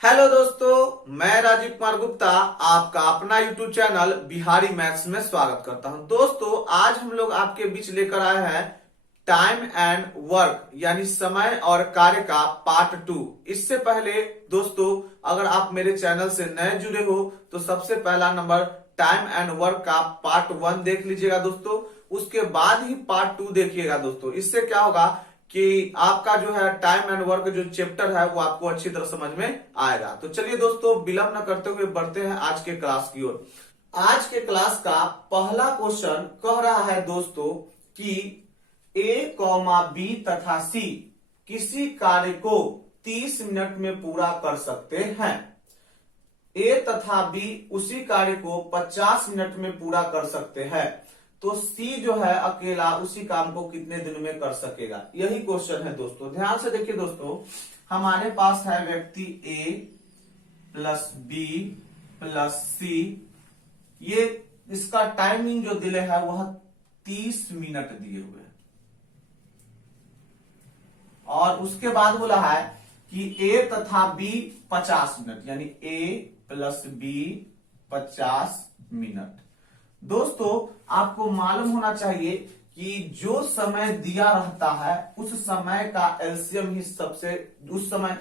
Hello दोस्तों, मैं राजीव कुमार गुप्ता आपका अपना यूट्यूब चैनल बिहारी मैथ्स में स्वागत करता हूं। दोस्तों, आज हम लोग आपके बीच लेकर आए हैं टाइम एंड वर्क यानी समय और कार्य का पार्ट 2। इससे पहले दोस्तों, अगर आप मेरे चैनल से नए जुड़े हो तो सबसे पहला नंबर टाइम एंड वर्क का पार्ट 1 देख लीजिएगा दोस्तों। उसके बाद ही पार्ट 2 देखिएगा दोस्तों। इससे क्या होगा कि आपका जो है टाइम एंड वर्क जो चैप्टर है वो आपको अच्छी तरह समझ में आएगा। तो चलिए दोस्तों, विलंब न करते हुए बढ़ते हैं आज के क्लास की ओर। आज के क्लास का पहला क्वेश्चन कह रहा है दोस्तों कि ए कॉमा बी तथा सी किसी कार्य को 30 मिनट में पूरा कर सकते हैं। ए तथा बी उसी कार्य को 50 मिनट में पूरा कर सकते हैं, तो सी जो है अकेला उसी काम को कितने दिन में कर सकेगा, यही क्वेश्चन है दोस्तों। ध्यान से देखिए दोस्तों, हमारे पास है व्यक्ति ए प्लस बी प्लस सी। ये इसका टाइमिंग जो दिले है वह 30 मिनट दिए हुए हैं, और उसके बाद बोला है कि ए तथा बी 50 मिनट, यानी ए प्लस बी 50 मिनट। दोस्तों, आपको मालूम होना चाहिए कि जो समय दिया रहता है उस समय का एलसीएम ही उस समय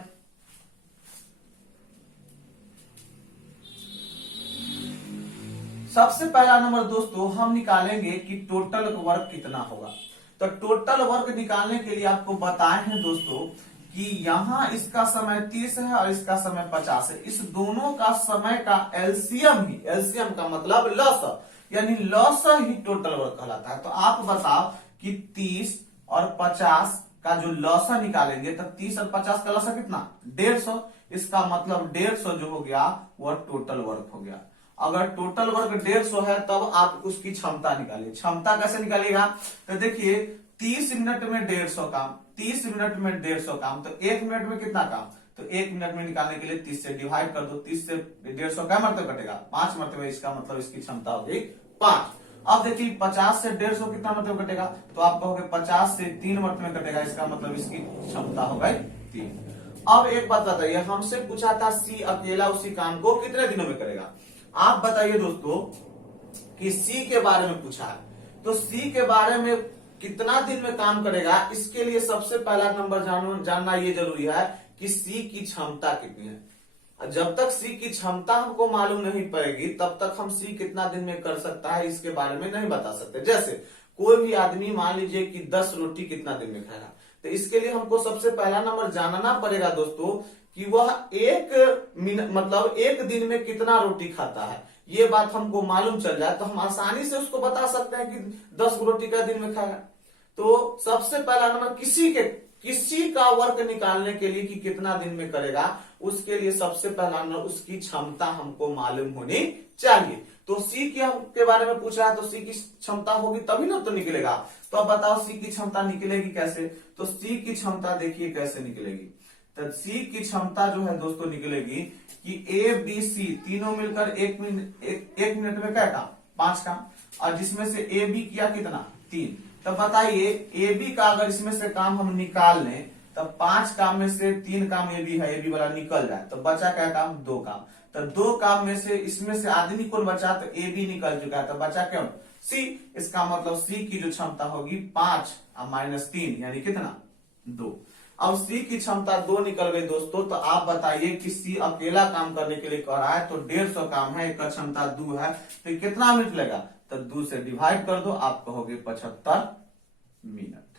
सबसे पहला नंबर दोस्तों हम निकालेंगे कि टोटल वर्क कितना होगा। तो टोटल वर्क निकालने के लिए आपको बताए हैं दोस्तों कि यहां इसका समय 30 है और इसका समय 50 है। इस दोनों का समय का एलसीएम ही, एलसीएम का मतलब लॉस, यानी लॉस ही टोटल वर्क कहलाता है। तो आप बताओ कि 30 और 50 का जो लॉस निकालेंगे तो 30 और 50 का लॉस कितना, 150। इसका मतलब 150 जो हो गया वह टोटल वर्क हो गया। अगर टोटल वर्क 150 है तब आप उसकी क्षमता निकालिए। क्षमता कैसे निकालिएगा, तो देखिए 30 मिनट में 150 काम, 30 मिनट में 150 काम, तो 1 मिनट में कितना काम, तो 1 मिनट में निकालने के लिए 30 से डिवाइड कर दो। 30 से 150 क्या मरतबे कटेगा, 5 मरतबे। इसका मतलब इसकी क्षमता हो गई 5। अब देखिए 50 से 150 कितना मरतबे कटेगा, तो आप कहोगे 50 से 3 मरतबे कटेगा। इसका मतलब इसकी क्षमता हो गई 3। अब एक बात बताइए, हमसे पूछा था सी अकेला उसी काम को कितने दिनों में करेगा। आप बताइए दोस्तों कि सी के बारे में पूछा है, तो सी के बारे में कितना दिन में काम करेगा, इसके लिए सबसे पहला नंबर जानना ये जरूरी है कि सी की क्षमता कितनी है। जब तक सी की क्षमता हमको मालूम नहीं पड़ेगी तब तक हम सी कितना दिन में कर सकता है इसके बारे में नहीं बता सकते। जैसे कोई भी आदमी मान लीजिए कि 10 रोटी कितना दिन में खाएगा, तो इसके लिए हमको सबसे पहला नंबर जानना पड़ेगा दोस्तों कि वह मतलब एक दिन में कितना रोटी खाता है। ये बात हमको मालूम चल जाए तो हम आसानी से उसको बता सकते हैं कि 10 रोटी का दिन में खाएगा। तो सबसे पहला नंबर किसी का वर्क निकालने के लिए कि कितना दिन में करेगा, उसके लिए सबसे पहला नंबर उसकी क्षमता हमको मालूम होनी चाहिए। तो सी के बारे में पूछा है तो सी की क्षमता होगी तभी ना तो निकलेगा। तो अब बताओ सी की क्षमता निकलेगी कैसे, तो सी की क्षमता देखिए कैसे निकलेगी। तो सी की क्षमता जो है दोस्तों निकलेगी कि ए बी सी तीनों मिलकर एक मिनट में क्या काम, 5 काम, और जिसमें से ए बी किया कितना, 3। तब बताइए ए बी का अगर इसमें से काम हम निकाल लें तब 5 काम में से 3 काम ए बी है, ए बी वाला निकल जाए तो बचा क्या काम, 2 काम। तो 2 काम में से इसमें से आदमी कौन बचा, तो ए बी निकल चुका है, तो बचा क्यों, सी। इसका मतलब सी की जो क्षमता होगी 5 और -3 यानी कितना, 2। अब सी की क्षमता 2 निकल गई दोस्तों। तो आप बताइए कि सी अकेला काम करने के लिए कह रहा है, तो 150 काम है, एक क्षमता 2 है, तो कितना मिनट लगेगा, तो 2 से डिवाइड कर दो, आप कहोगे 75 मिनट।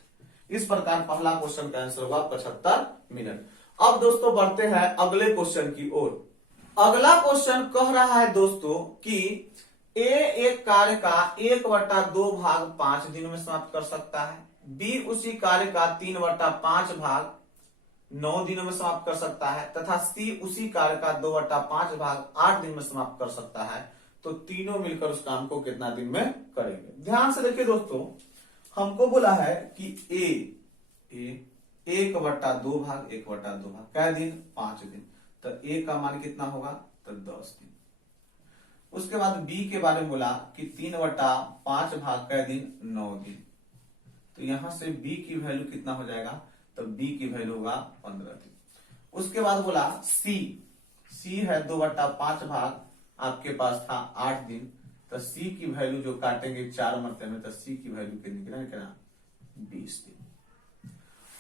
इस प्रकार पहला क्वेश्चन का आंसर होगा 75 मिनट। अब दोस्तों बढ़ते हैं अगले क्वेश्चन की ओर। अगला क्वेश्चन कह रहा है दोस्तों कि ए एक कार्य का 1/2 भाग 5 दिनों में समाप्त कर सकता है, बी उसी कार्य का 3/5 भाग 9 दिनों में समाप्त कर सकता है, तथा सी उसी कार्य का 2/5 भाग 8 दिन में समाप्त कर सकता है। तो तीनों मिलकर उस काम को कितना दिन में करेंगे। ध्यान से देखिए दोस्तों, हमको बोला है कि ए 1/2 भाग 1/2 भाग क्या दिन, 5 दिन, तो ए का मान कितना होगा, तो 10 दिन। उसके बाद बी के बारे में बोला कि 3/5 भाग का दिन, 9 दिन, तो यहां से बी की वैल्यू कितना हो जाएगा, तो बी की वैल्यू होगा 15 दिन। उसके बाद बोला सी सी है 2/5 भाग, आपके पास था 8 दिन, तो सी की वैल्यू जो काटेंगे 4 मरतबे में, तो सी की वैल्यू कितना 20 दिन।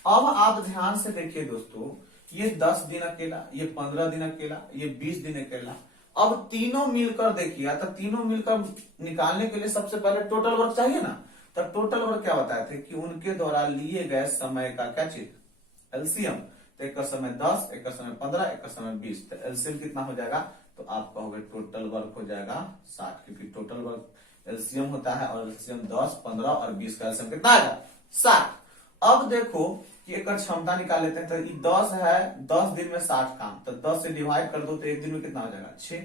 अब आप ध्यान से देखिए दोस्तों, ये 10 दिन अकेला, ये 15 दिन अकेला, ये 20 दिन अकेला। अब तीनों मिलकर देखिए, तो तीनों मिलकर निकालने के लिए सबसे पहले टोटल वर्क चाहिए ना। तो टोटल वर्क क्या बताए थे कि उनके द्वारा लिए गए समय का क्या चीज, एलसीएम। तो एक का समय 10, एक का समय 15, एक का समय 20, तो एलसीएम कितना हो जाएगा, तो आप कहोगे टोटल वर्क हो जाएगा 60, क्योंकि टोटल वर्क एलसीएम होता है और एलसीएम 10, 15 और 20 का एलसीएम कितना आएगा 60। अब देखो कि एक क्षमता निकाल लेते हैं, तो ये 10 है, 10 दिन में 60 काम, तो 10 से डिवाइड कर दो तो एक दिन में कितना हो जाएगा 6,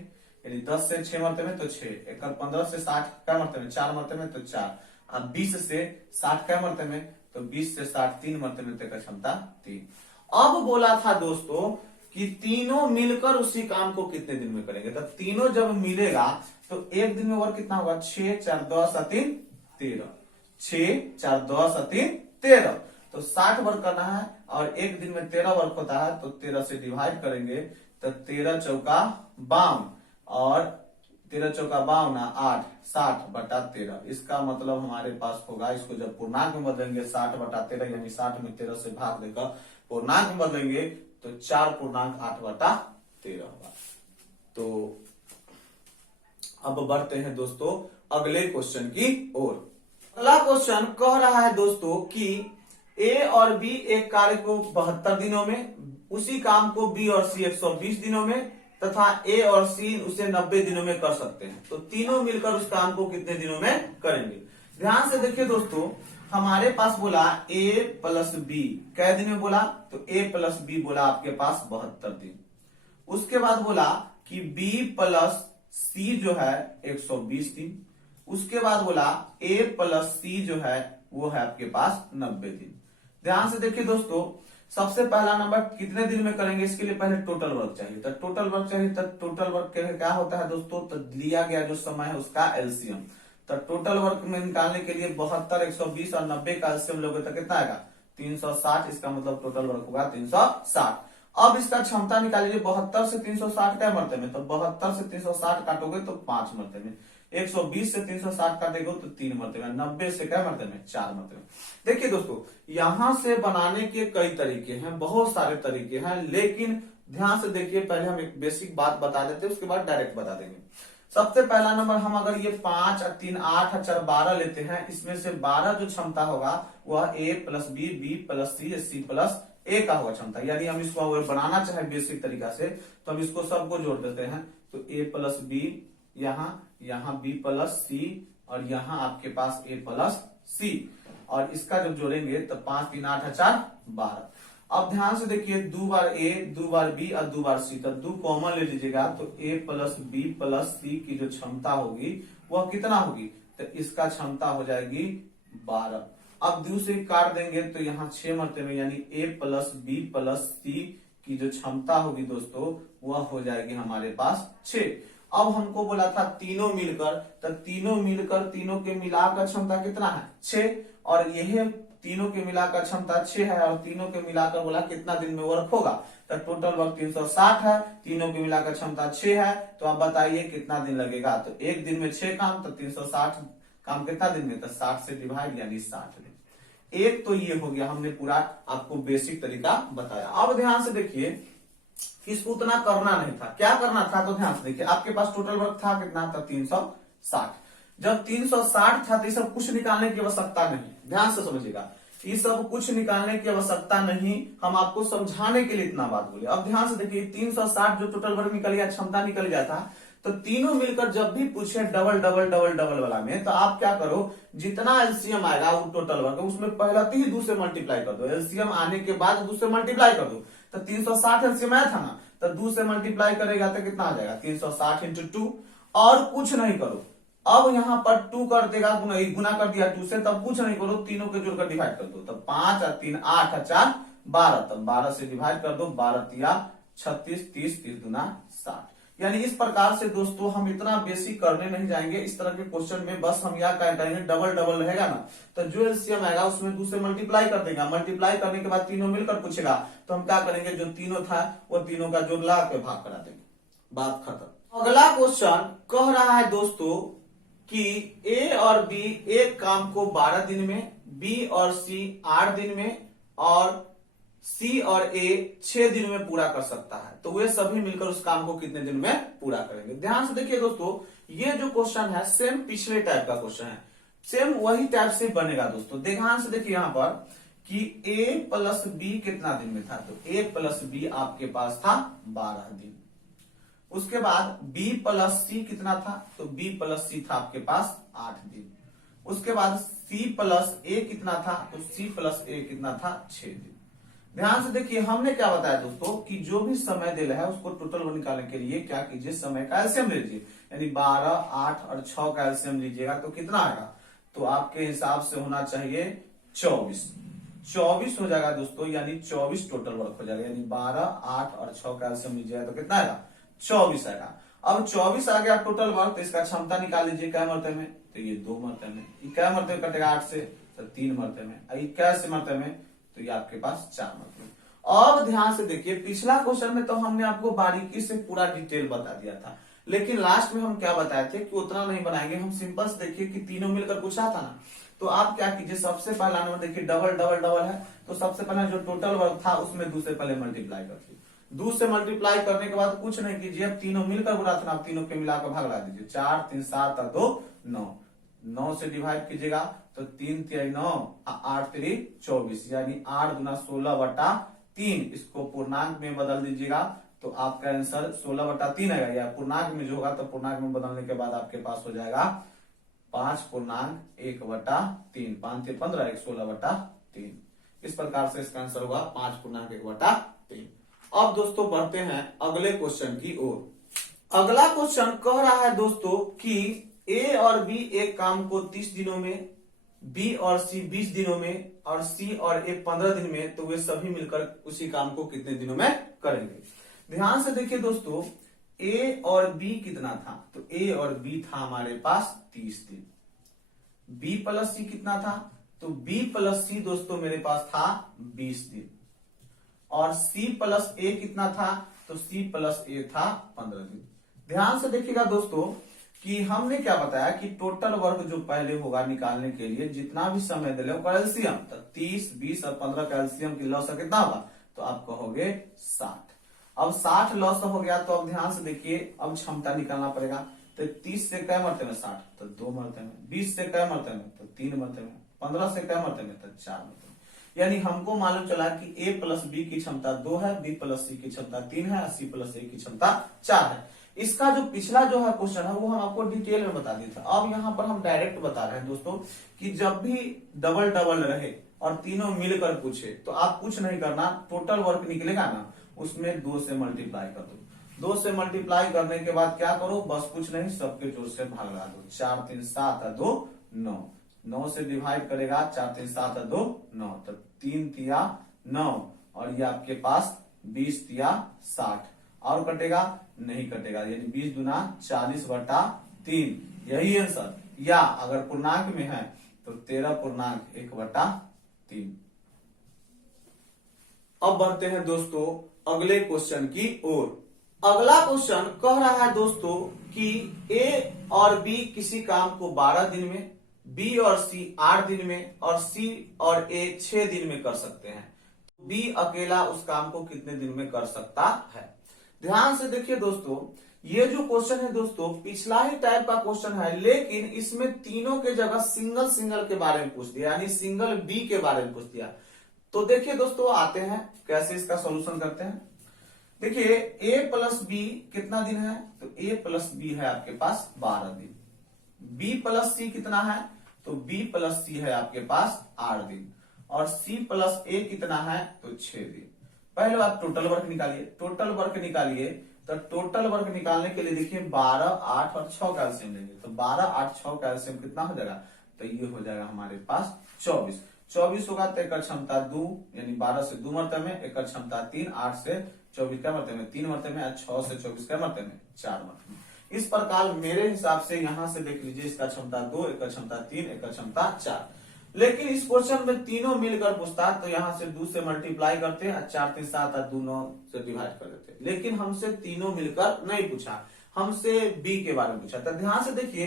यानी 10 से 6 मरते में तो 6, एक 15 से 60 क्या मरते में 4 मरते में तो 4, अब 20 से 60 क्या मरते में, तो 20 से 60 3 मरते में, तो क्षमता 3। अब बोला था दोस्तों कि तीनों मिलकर उसी काम को कितने दिन में करेंगे, तो तीनों जब मिलेगा तो एक दिन में वर्क कितना होगा 6 4 10 3 13, 6 4 10 3 13, तो 60 वर्क करना है और एक दिन में 13 वर्क होता है, तो 13 से डिवाइड करेंगे तो 13 चौका 52 और 13 चौका 52 8, 60/13। इसका मतलब हमारे पास होगा, इसको जब पूर्णांक में बदलेंगे 60/13, यानी 60 में 13 से भाग देकर पूर्णांक में बदलेंगे तो 4.8/13 होगा। तो अब बढ़ते हैं दोस्तों अगले क्वेश्चन की ओर। अगला क्वेश्चन कह रहा है दोस्तों कि ए और बी एक कार्य को 72 दिनों में, उसी काम को बी और सी 120 दिनों में तथा ए और सी उसे 90 दिनों में कर सकते हैं, तो तीनों मिलकर उस काम को कितने दिनों में करेंगे। ध्यान से देखिए दोस्तों, हमारे पास बोला ए प्लस बी, कै दिन में बोला, तो ए प्लस बी बोला आपके पास 72 दिन। उसके बाद बोला कि बी प्लस सी जो है 120 दिन। उसके बाद बोला ए प्लस सी जो है वो है आपके पास 90 दिन। ध्यान से देखिए दोस्तों, सबसे पहला नंबर कितने दिन में करेंगे, इसके लिए पहले टोटल वर्क चाहिए, तो टोटल वर्क चाहिए, तो टोटल वर्क क्या होता है दोस्तों, तो लिया गया जो समय है उसका एलसीएम। तो टोटल वर्क में निकालने के लिए 72, 120 और 90 का एलसीएम लोगे तो कितना आएगा 360, इसका मतलब टोटल वर्क होगा 360। अब इसका क्षमता निकालिए, 72 से 360 क्या मरते में, तो 72 से 360 काटोगे तो 5 मरते में, 120 से 360 काटेगा तो 3 मरते में, 90 से क्या मरते में 4 मरते में। देखिए दोस्तों, यहां से बनाने के कई तरीके हैं, बहुत सारे तरीके हैं, लेकिन ध्यान से देखिए, पहले हम एक बेसिक बात बता देते हैं, उसके बाद डायरेक्ट बता देंगे। सबसे पहला नंबर, हम अगर ये 5 और 3 8 और 4 12 लेते हैं, इसमें से 12 जो क्षमता होगा वह ए प्लस बी, बी प्लस सी, सी प्लस ए का होगा क्षमता, यानी हम इसको बनाना चाहे बेसिक तरीका से तो हम इसको सबको जोड़ देते हैं, तो ए प्लस बी, यहाँ बी प्लस सी और यहाँ आपके पास ए प्लस सी, और इसका जब जोड़ेंगे तो 5 3 8 4 12। अब ध्यान से देखिए, 2 बार ए, 2 बार बी और 2 बार सी, तो 2 कॉमन ले लीजिएगा, तो ए प्लस बी प्लस सी की जो क्षमता होगी वह कितना होगी, तो इसका क्षमता हो जाएगी 12। अब दूसरे काट देंगे तो यहाँ 6 मरते में, यानी ए प्लस बी प्लस सी की जो क्षमता होगी दोस्तों वह हो जाएगी हमारे पास 6। अब हमको बोला था तीनों मिलकर, तो तीनों मिलकर तीनों के मिलाकर क्षमता कितना है 6, और यह तीनों के मिलाकर क्षमता 6 है, और तीनों के मिलाकर बोला कितना दिन में वर्क होगा, तो टोटल वर्क 360 है, तीनों के मिलाकर क्षमता 6 है, तो आप बताइए कितना दिन लगेगा, तो एक दिन में 6 काम, तो 360 काम कितना दिन में, तो 60 से डिवाइड यानी 60 दिन। एक तो ये हो गया, हमने पूरा आपको बेसिक तरीका बताया। अब ध्यान से देखिए, इसको उतना करना नहीं था, क्या करना था, तो ध्यान से देखिए, आपके पास टोटल वर्क था कितना था 360। जब 360 था तो ये सब कुछ निकालने की आवश्यकता नहीं, ध्यान से समझिएगा, ये सब कुछ निकालने की आवश्यकता नहीं, हम आपको समझाने के लिए इतना बात बोले। अब ध्यान से देखिए, 360 जो टोटल वर्क निकल गया, क्षमता निकल गया था, तो तीनों मिलकर जब भी पूछे डबल डबल डबल डबल वाला में, तो आप क्या करो, जितना एलसीएम आएगा वो टोटल वर्क उसमें पहला ही 2 से मल्टीप्लाई कर दो, एलसीएम आने के बाद 2 से मल्टीप्लाई कर दो, तो 360 एलसीएम आया था ना, तो 2 से मल्टीप्लाई करेगा तो कितना आ जाएगा 360 इंटू 2, और कुछ नहीं करो। अब यहाँ पर 2 कर देगा, गुना कर दिया 2 से, तब कुछ नहीं करो, तीनों के जोड़कर डिवाइड कर दो, तब 5 और 3 8 और 4 12, तब 12 से डिवाइड कर दो, 12 तिया 36, 30 30 दूना 60। यानी इस प्रकार से दोस्तों हम इतना बेसिक करने नहीं जाएंगे, इस तरह के क्वेश्चन में बस हम क्या करेंगे, डबल डबल रहेगा ना, तो जो एलसीएम आएगा उसमें 2 से मल्टीप्लाई कर देगा, मल्टीप्लाई करने के बाद तीनों मिलकर पूछेगा, तो हम क्या करेंगे, जो तीनों था वो तीनों का जोड़ लगा के भाग करा देंगे। बात खत्म। अगला क्वेश्चन कह रहा है दोस्तों कि ए और बी एक काम को 12 दिन में, बी और सी 8 दिन में और सी और ए 6 दिन में पूरा कर सकता है, तो वे सभी मिलकर उस काम को कितने दिन में पूरा करेंगे। ध्यान से देखिए दोस्तों, ये जो क्वेश्चन है सेम पिछले टाइप का क्वेश्चन है, सेम वही टाइप से बनेगा दोस्तों। ध्यान से देखिए यहाँ पर कि ए प्लस बी कितना दिन में था, तो ए प्लस बी आपके पास था 12 दिन। उसके बाद बी प्लस सी कितना था, तो बी प्लस सी था आपके पास 8 दिन। उसके बाद सी प्लस ए कितना था, तो सी प्लस ए कितना था 6 दिन। ध्यान से देखिए, हमने क्या बताया दोस्तों कि जो भी समय दे रहा है उसको टोटल निकालने के लिए क्या कीजिए, समय का एलसीएम ले लीजिए, यानी 12, 8 और 6 का एलसीएम लीजिएगा तो कितना आएगा, तो आपके हिसाब से होना चाहिए 24 हो जाएगा दोस्तों, यानी 24 टोटल वर्क हो जाएगा, यानी 12, 8 और 6 का एलसीएम लीजिएगा तो कितना आएगा, 24 आएगा। अब 24 आ गया टोटल वर्क, तो इसका क्षमता निकाल लीजिए क्या मरते में, तो ये 2 मरते में, क्या मरते में कटेगा 8 से, तो 3 मरते में, कैसे मरते में, तो ये आपके पास 4 मरते में। अब ध्यान से देखिए, पिछला क्वेश्चन में तो हमने आपको बारीकी से पूरा डिटेल बता दिया था, लेकिन लास्ट में हम क्या बताए थे कि उतना नहीं बनाएंगे, हम सिंपल से देखिए कि तीनों मिलकर पूछा था ना, तो आप क्या कीजिए, सबसे पहला नंबर देखिए डबल डबल डबल है, तो सबसे पहले जो टोटल वर्क था उसमें 2 से पहले मल्टीप्लाई कर दीजिए। 2 से मल्टीप्लाई करने के बाद कुछ नहीं कीजिए, अब तीनों मिलकर बुरा था ना, आप तीनों के मिलाकर भाग लगा दीजिए, 4 3 7 और 2 9, 9 से डिवाइड कीजिएगा तो 3 3 9, 8 3 24, यानी 8 गुना 16/3, इसको पूर्णांक में बदल दीजिएगा तो आपका आंसर 16/3 आएगा, या पूर्णांक में जो होगा तो पूर्णांक में बदलने के बाद आपके पास हो जाएगा 5.1/3, 5 3 15, 16/3। इस प्रकार से इसका आंसर होगा 5.1/3। अब दोस्तों बढ़ते हैं अगले क्वेश्चन की ओर। अगला क्वेश्चन कह रहा है दोस्तों कि ए और बी एक काम को 30 दिनों में, बी और सी 20 दिनों में और सी और ए 15 दिन में, तो वे सभी मिलकर उसी काम को कितने दिनों में करेंगे। ध्यान से देखिए दोस्तों, ए और बी कितना था, तो ए और बी था हमारे पास 30 दिन। बी प्लस सी कितना था, तो बी प्लस सी दोस्तों मेरे पास था 20 दिन। और सी प्लस ए कितना था, तो सी प्लस ए था 15 दिन। ध्यान से देखिएगा दोस्तों कि हमने क्या बताया कि टोटल वर्क जो पहले होगा निकालने के लिए जितना भी समय दे एलसीएम, तो 30, 20 और 15 का एलसीएम की लॉस कितना होगा, तो आप कहोगे 60। अब 60 लॉस हो गया, तो अब ध्यान से देखिए, अब क्षमता निकालना पड़ेगा, तो 30 से क्या मरते में 60, तो 2 मरते में, 20 से क्या मरते में, तो 3 मरते में, 15 से क्या मरते में, तो 4 मरते में। यानी हमको मालूम चला कि ए प्लस बी की क्षमता 2 है, बी प्लस सी की क्षमता 3 है, सी प्लस ए की क्षमता 4 है। इसका जो पिछला जो है क्वेश्चन है वो हम आपको डिटेल में बता दिए थे। अब यहाँ पर हम डायरेक्ट बता रहे हैं दोस्तों कि जब भी डबल डबल रहे और तीनों मिलकर पूछे तो आप कुछ नहीं करना, टोटल वर्क निकलेगा ना उसमें 2 से मल्टीप्लाई कर दो। 2 से मल्टीप्लाई करने के बाद क्या करो, बस कुछ नहीं, सबके जोर से भाग लगा दो। 4 3 7 और 2 9, 9 से डिवाइड करेगा, 4 3 7 और 2 9, तो 3 तिया 9 और ये आपके पास 20 तिया 60, और कटेगा नहीं कटेगा, यानी 20 गुना 40/3, यही आंसर। या अगर पूर्णांक में है तो 13.1/3। अब बढ़ते हैं दोस्तों अगले क्वेश्चन की ओर। अगला क्वेश्चन कह रहा है दोस्तों कि ए और बी किसी काम को 12 दिन में, बी और सी 8 दिन में और सी और ए 6 दिन में कर सकते हैं। बी अकेला उस काम को कितने दिन में कर सकता है। ध्यान से देखिए दोस्तों, ये जो क्वेश्चन है दोस्तों पिछला ही टाइप का क्वेश्चन है, लेकिन इसमें तीनों के जगह सिंगल सिंगल के बारे में पूछ दिया, यानी सिंगल बी के बारे में पूछ दिया। तो देखिए दोस्तों आते हैं कैसे इसका सॉल्यूशन करते हैं। देखिए ए प्लस बी कितना दिन है, तो ए प्लस बी है आपके पास 12 दिन। बी प्लस सी कितना है, तो बी प्लस सी है आपके पास 8 दिन। और सी प्लस ए कितना है, तो 6 दिन। पहले आप टोटल वर्क निकालिए, टोटल वर्क निकालिए, तो टोटल वर्क निकालने के लिए देखिए 12, 8 और 6 का एलसीएम लेंगे, तो 12, 8, 6 का एलसीएम कितना हो जाएगा, तो ये हो जाएगा हमारे पास 24। 24 होगा तो एक क्षमता 2, यानी 12 से 2 मरते में, एक क्षमता 3, 8 से 24 क्या मरते में 3 मरते में, 6 से 24 क्या मरते में 4 मरते में। इस प्रकार मेरे हिसाब से यहां से देख लीजिए, इसका क्षमता 2, एक क्षमता 3, एक क्षमता 4। लेकिन इस क्वेश्चन में तीनों मिलकर पूछता तो यहाँ से 2 से मल्टीप्लाई करते हैं, 4 3 7 और 2 9 से डिवाइड कर देते। लेकिन हमसे तीनों मिलकर नहीं पूछा, हमसे बी के बारे में पूछा। तो ध्यान से देखिए,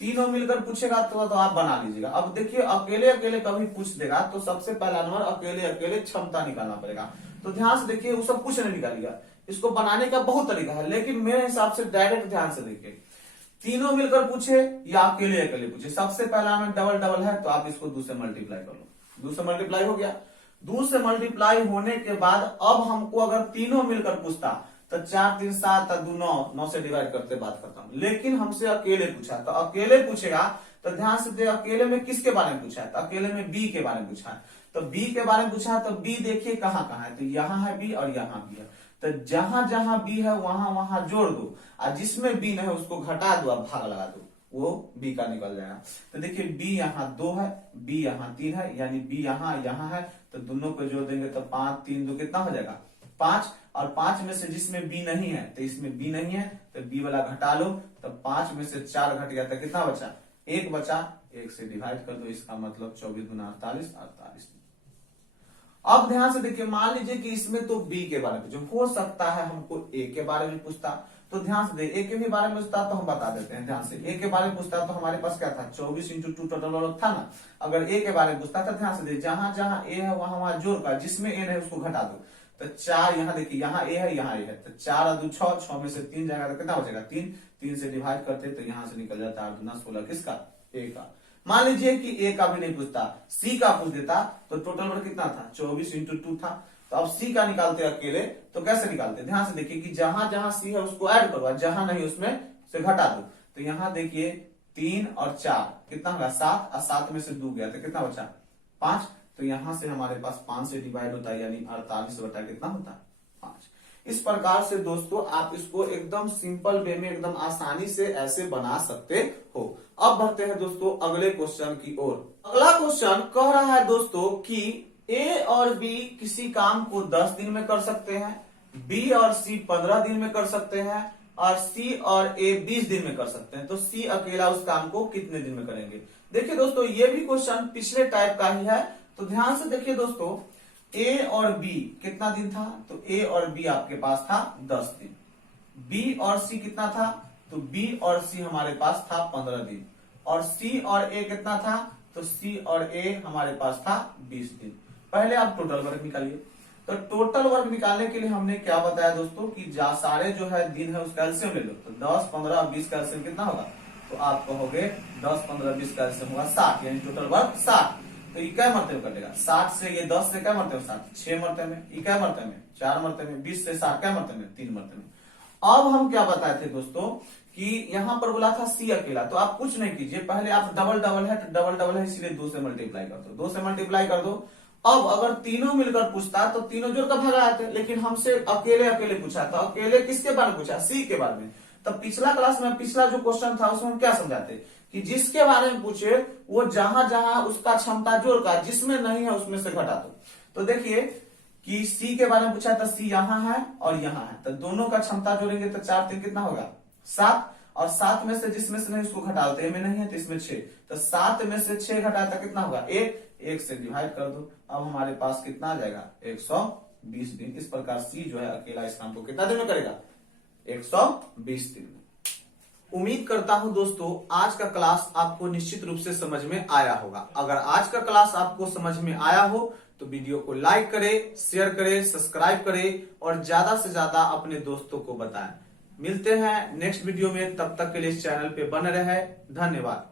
तीनों मिलकर पूछेगा तो आप बना लीजिएगा। अब देखिए अकेले अकेले कभी पूछ देगा तो सबसे पहला नंबर अकेले अकेले क्षमता निकालना पड़ेगा। तो ध्यान से देखिए, वो सब कुछ नहीं निकालिएगा, इसको बनाने का बहुत तरीका है, लेकिन मेरे हिसाब से डायरेक्ट ध्यान से देखिए, तीनों मिलकर पूछे या अकेले अकेले पूछे, सबसे पहला में डबल डबल है तो आप इसको 2 से मल्टीप्लाई कर लो। 2 से मल्टीप्लाई हो गया। 2 से मल्टीप्लाई होने के बाद अब हमको अगर तीनों मिलकर पूछता तो 4 3 7 और 2 9, 9 से डिवाइड करते बात करता हूं। लेकिन हमसे अकेले पूछा, तो अकेले पूछेगा तो ध्यान से दे, अकेले में किसके बारे में पूछा है? तो अकेले में बी के बारे में पूछा है। तो बी के बारे में पूछा है तो बी देखिए कहाँ कहाँ है, तो यहाँ है बी और यहाँ भी है। तो जहां जहां बी है वहां वहां जोड़ दो, और जिसमें बी नहीं है उसको घटा दो, अब भाग लगा दो, वो बी का निकल जाएगा। तो देखिए बी यहाँ 2 है, बी यहाँ 3 है, यानी बी यहाँ है, तो दोनों को जोड़ देंगे तो 5 3 2 कितना हो जाएगा? 5। और 5 में से जिसमें बी नहीं है तो इसमें बी नहीं है, तो बी वाला घटा लो, तो 5 में से 4 घट गया तो कितना बचा? 1 बचा। 1 से डिवाइड कर दो, इसका मतलब 24 गुना 48, 48। अब ध्यान से देखिए, मान लीजिए कि इसमें तो बी के बारे में जो हो सकता है हमको ए के बारे में पूछता, तो ध्यान से देखिए, ए के भी बारे में पूछता तो हम बता देते हैं। ध्यान से, ए के बारे में पूछता तो हमारे पास क्या था? 24 × 2 टोटल वर्क था ना। अगर ए के बारे में पूछता था, ध्यान से देखिए, जहां जहां ए है वहां वहां जोड़ का, जिसमें ए नहीं उसको घटा दो। तो 4 यहाँ देखिए, यहाँ ए है यहाँ ए है, तो 4 और 2 6, 6 में से 3 जाएगा तो कितना बचेगा? 3। 3 से डिवाइड करते तो यहाँ से निकल जाता 8 दूना 16, किसका? ए का। मान लीजिए कि ए का भी नहीं पूछता, सी का पूछ देता, तो टोटल वर्क कितना था? 24 × 2 था। तो अब सी का निकालते अकेले, तो कैसे निकालते? ध्यान से देखिए कि जहां जहां सी है उसको ऐड करो, जहां नहीं उसमें से घटा दो। तो यहाँ देखिए 3 और 4 कितना होगा? 7, और 7 में से 2 गया तो कितना बचा? 5। तो यहां से हमारे पास 5 से डिवाइड होता है, यानी 48 बटा कितना होता है? 5। इस प्रकार से दोस्तों आप इसको एकदम सिंपल वे में एकदम आसानी से ऐसे बना सकते हो। अब बढ़ते हैं दोस्तों अगले क्वेश्चन की ओर। अगला क्वेश्चन कह रहा है दोस्तों कि ए और बी किसी काम को 10 दिन में कर सकते हैं, बी और सी 15 दिन में कर सकते हैं, और सी और ए 20 दिन में कर सकते हैं। तो सी अकेला उस काम को कितने दिन में करेंगे? देखिए दोस्तों, ये भी क्वेश्चन पिछले टाइप का ही है। तो ध्यान से देखिए दोस्तों, ए और बी कितना दिन था? तो ए और बी आपके पास था 10 दिन। बी और सी कितना था? तो बी और सी हमारे पास था 15 दिन। और सी और ए कितना था? तो सी और ए हमारे पास था 20 दिन। पहले आप टोटल वर्क निकालिए। तो टोटल वर्क निकालने के लिए हमने क्या बताया दोस्तों कि सारे जो है दिन है उसका एलसीएम ले लो। तो 10 15 20 का एलसीएम कितना होगा? तो आप कहोगे 10 15 20 का एलसीएम होगा 60, यानी टोटल वर्क 60। तो ये क्या मरते में कटेगा? 60 से ये 10 से क्या मरते में? 60 6 मरते में, ये क्या मरते में? 4 मरते में, 20 से 60 क्या मरते में? 3 मरते में। अब हम क्या बताए थे दोस्तों कि यहां पर बोला था सी अकेला, तो आप कुछ नहीं कीजिए, पहले आप डबल डबल है तो डबल डबल है, इसीलिए 2 से मल्टीप्लाई कर दो। 2 से मल्टीप्लाई कर दो। अब अगर तीनों मिलकर पूछता तो तीनों जोड़ कर भगा आते, लेकिन हमसे अकेले अकेले पूछा, तो अकेले किसके बारे में पूछा? सी के बारे में। तब पिछला क्लास में पिछला जो क्वेश्चन था उसमें हम क्या समझाते कि जिसके बारे में पूछे वो जहां जहां उसका क्षमता जोड़ का, जिसमें नहीं है उसमें से घटा दो। तो देखिए कि सी के बारे में पूछा तो सी यहाँ है और यहाँ है, तो दोनों का क्षमता जोड़ेंगे तो 4 3 कितना होगा? 7। और 7 में से जिसमें से नहीं उसको घटा दो, ए में नहीं है तो इसमें 6, तो 7 में से 6 घटाया तो कितना होगा? 1 से डिवाइड कर दो। अब हमारे पास कितना आ जाएगा? 120 दिन। इस प्रकार सी जो है अकेला इस काम को कितना दिन में करेगा? 120 दिन में। उम्मीद करता हूं दोस्तों आज का क्लास आपको निश्चित रूप से समझ में आया होगा। अगर आज का क्लास आपको समझ में आया हो तो वीडियो को लाइक करें, शेयर करें, सब्सक्राइब करें और ज्यादा से ज्यादा अपने दोस्तों को बताएं। मिलते हैं नेक्स्ट वीडियो में, तब तक के लिए इस चैनल पे बने रहे। धन्यवाद।